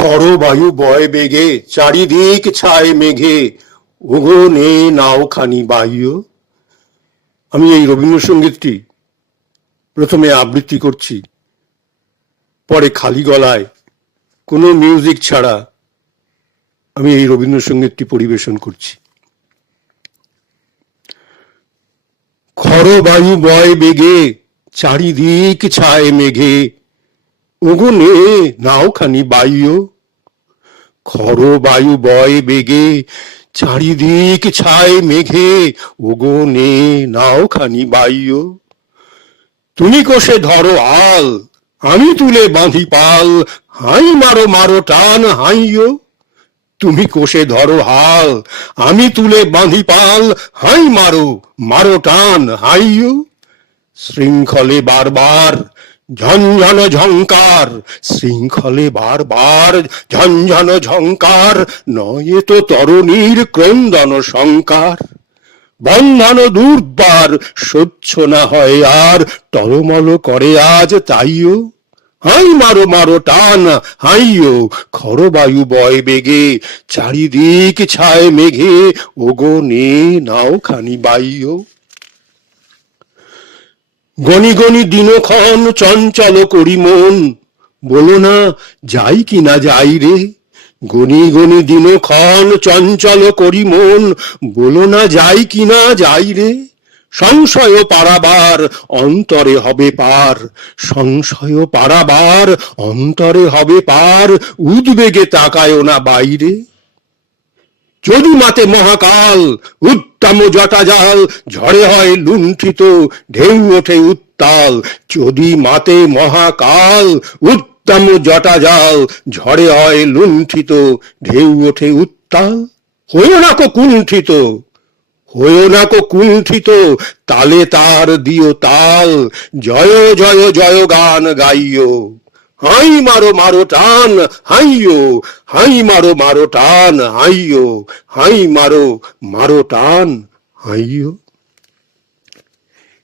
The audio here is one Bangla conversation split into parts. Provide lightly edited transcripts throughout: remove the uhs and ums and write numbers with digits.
খড় বায়ু বয় বেগে, চারিদিক ছায় মেঘে, ওগো নে নাও খানি বাইও। আমি এই রবীন্দ্রসঙ্গীতটি প্রথমে আবৃত্তি করছি, পরে খালি গলায় কোনো মিউজিক ছাড়া আমি এই রবীন্দ্রসঙ্গীতটি পরিবেশন করছি। খড় বায়ু বয় বেগে, চারিদিক ছায় মেঘে, ওগো নে নাও খানি বাইও। খড় বায়ু বয় বেগে, চারিদিক ছায় মেঘে, ওগো নে নাও খানি বাইও। তুমি কোষে ধরো আল, আমি তুলে বাঁধি পাল, হাই মারো মারো টান হাইও। তুমি কোষে ধরো হাল, আমি তুলে বাঁধি পাল, হাই মারো মারো টান হাইও। শৃঙ্খলে বারবার ঝনঝন ঝঙ্কার, শৃঙ্খলে বারবার ঝনঝন ঝঙ্কার, নয় তো তরুণীর ক্রন্দন শঙ্কার। বন্ধন দুর্বার সহ্য না হয় আর, টলমল করে আজ তাইও। হাই মারো মারো টান হাইও, খড় বায়ু বয় বেগে, চারিদিক ছায় মেঘে, ওগো নে নাও খানি বাইও। গনি গনি দিনক্ষণ চঞ্চল করি মন, বলো না যাই কি না যাই রে। গনি গনি দিনক্ষণ চঞ্চল করি মন, বলো না যাই কি না যাই রে। সংশয় পারাবার অন্তরে হবে পার, সংশয় পারাবার অন্তরে হবে পার, উদ্বেগে তাকায় না বাইরে। যদি মাতে মহাকাল উত্তম জটাজাল, ঝড়ে হয় লুণ্ঠিত ঢেউ ওঠে উত্তাল। যদি মাতে মহাকাল উত্তম জটাজাল, ঝড়ে হয় লুণ্ঠিত ঢেউ ওঠে উত্তাল। হয়েও না কো কুণ্ঠিত, হয়েও না কো কুণ্ঠিত, তালে তার দিও তাল, জয় জয় জয় গান গাইও। হাই মারো মারো টান হাইও, হাই মারো মারো টান হাইও, হাই মারো মারো টান হাইও।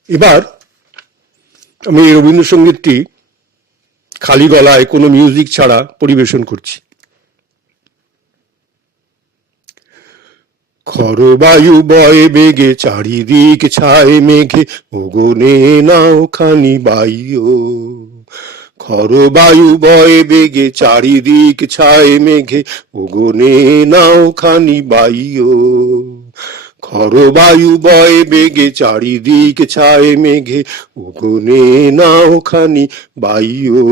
এবার আমি এই রবীন্দ্রসঙ্গীতটি খালি গলায় কোনো মিউজিক ছাড়া পরিবেশন করছি। খড় বায়ু বয় বেগে, চারিদিক ছায় মেঘে, ওগো নে নাও খানি বাইও। খড় বায়ু বয় বেগে, চারিদিক ছায় মেঘে, ওগো নে নাও খানি বাইও। খড় বায়ু বয় বেগে, চারিদিক ছায় মেঘে, ওগো নে নাও খানি বাইও।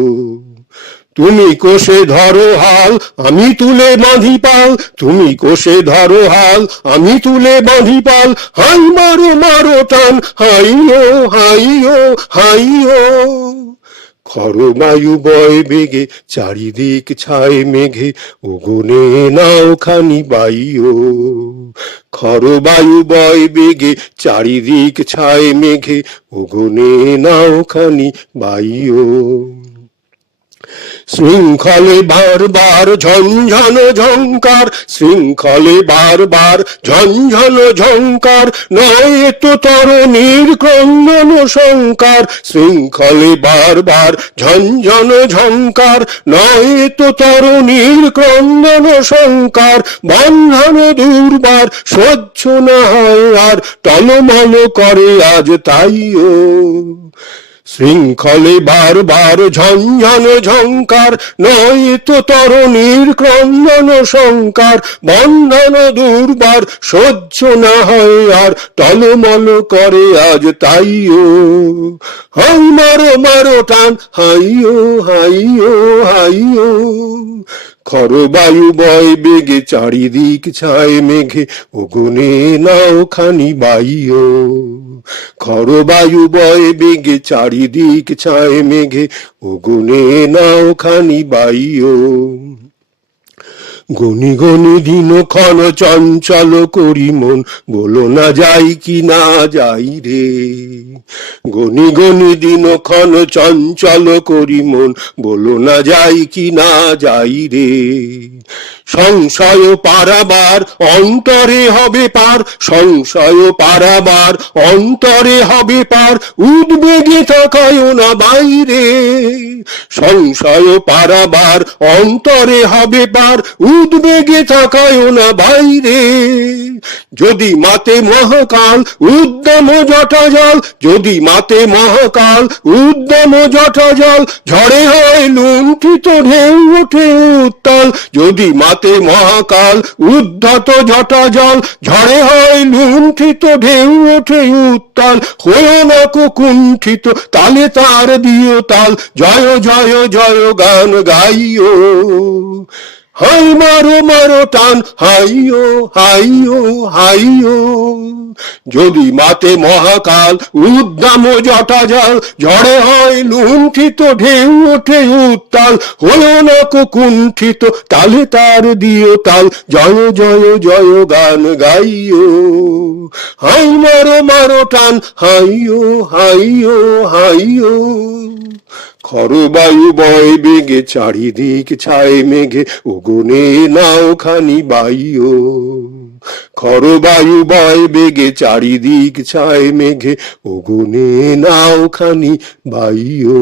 তুমি কোষে ধরো হাল, আমি তুলে বাঁধি পাল, তুমি কোষে ধরো হাল, আমি তুলে বাঁধি পাল, হাই মারো মারো টান হাইও হাইও হাইও। খড় বায়ু বয় বেগে, চারিদিক ছায় মেঘে, ওগো নে নাও খানি বাইও। খড় বায়ু বয় বেগে, চারিদিক ছায় মেঘে, ওগো নে নাও খানি বাইও। শৃঙ্খলে বারবার ঝনঝন ঝঙ্কার, শৃঙ্খলে বারবার ঝনঝন ঝঙ্কার, নয় তো তরুণীর ক্রন্দন শঙ্কার। শৃঙ্খলে বারবার ঝনঝন ঝঙ্কার, নয় তো তরুণীর ক্রন্দন শঙ্কার। বন্ধন দুর্বার সহ্য না হয় আর, টলমল করে আজ তাইও। শৃঙ্খলে বারবার ঝনঝন ঝঙ্কার, নয় তো তরুণীর ক্রন্দন শঙ্কার। বন্ধন দুর্বার সহ্য না হয় আর, টলমল করে আজ তাইও। হাই মারো মারো টান হাইও হাইও হাইও। খড় বায়ু বয় বেগে, চারিদিক ছায় মেঘে, ওগো নে নাও খানি বাইও। খড় বায়ু বয় বেগে, চারিদিক ছায় মেঘে, ওগো নে নাও খানি বাইও। গনি গনি দিন ক্ষণ চঞ্চল করি মন, বলো না যাই কি না যাই রে। গনি গনি দিন ক্ষণ চঞ্চল করি মন, বলো না যাই কি না যাই রে। সংশয় পারাবার অন্তরে হবে পার, সংশয় পারাবার অন্তরে হবে পার, উদ্বেগে তাকায় না বাইরে। সংশয় পারাবার অন্তরে হবে পার, উদ্বেগে তাকায় না বাইরে। যদি মাতে মহাকাল উদ্যম জটা জল, যদি মাতে মহাকাল উদ্যম জটা জল, ঝড়ে হয় লুণ্ঠিত ঢেউ ওঠে উত্তাল। যদি মাতে মহাকাল উদ্ধত জটা জল, ঝড়ে হয় লুণ্ঠিত ঢেউ ওঠে উত্তাল। হয়েও না কুণ্ঠিত, তালে তার দিও তাল, জয় জয় জয় গান গাইও। হাই মারো মারো টান, হাইও হাইও হাইও। যদি মাতে মহাকাল উদ্দাম জটা জল, ঝড়ে হয় লুণ্ঠিত ঢেউ ওঠে উত্তাল। হলো না কুণ্ঠিত, তালে তার দিও তাল, জয় জয় জয় গান গাইও। হাই মারো মারো টান, হাইও হাইও হাইও। খরবায়ু বয় বেগে চারিদিক ছায় মেঘে, ওগনে নাও খানি বাইও। খরবায়ু বয় বেগে চারিদিক ছায় মেঘে, ওগনে নাও খানি বাইও।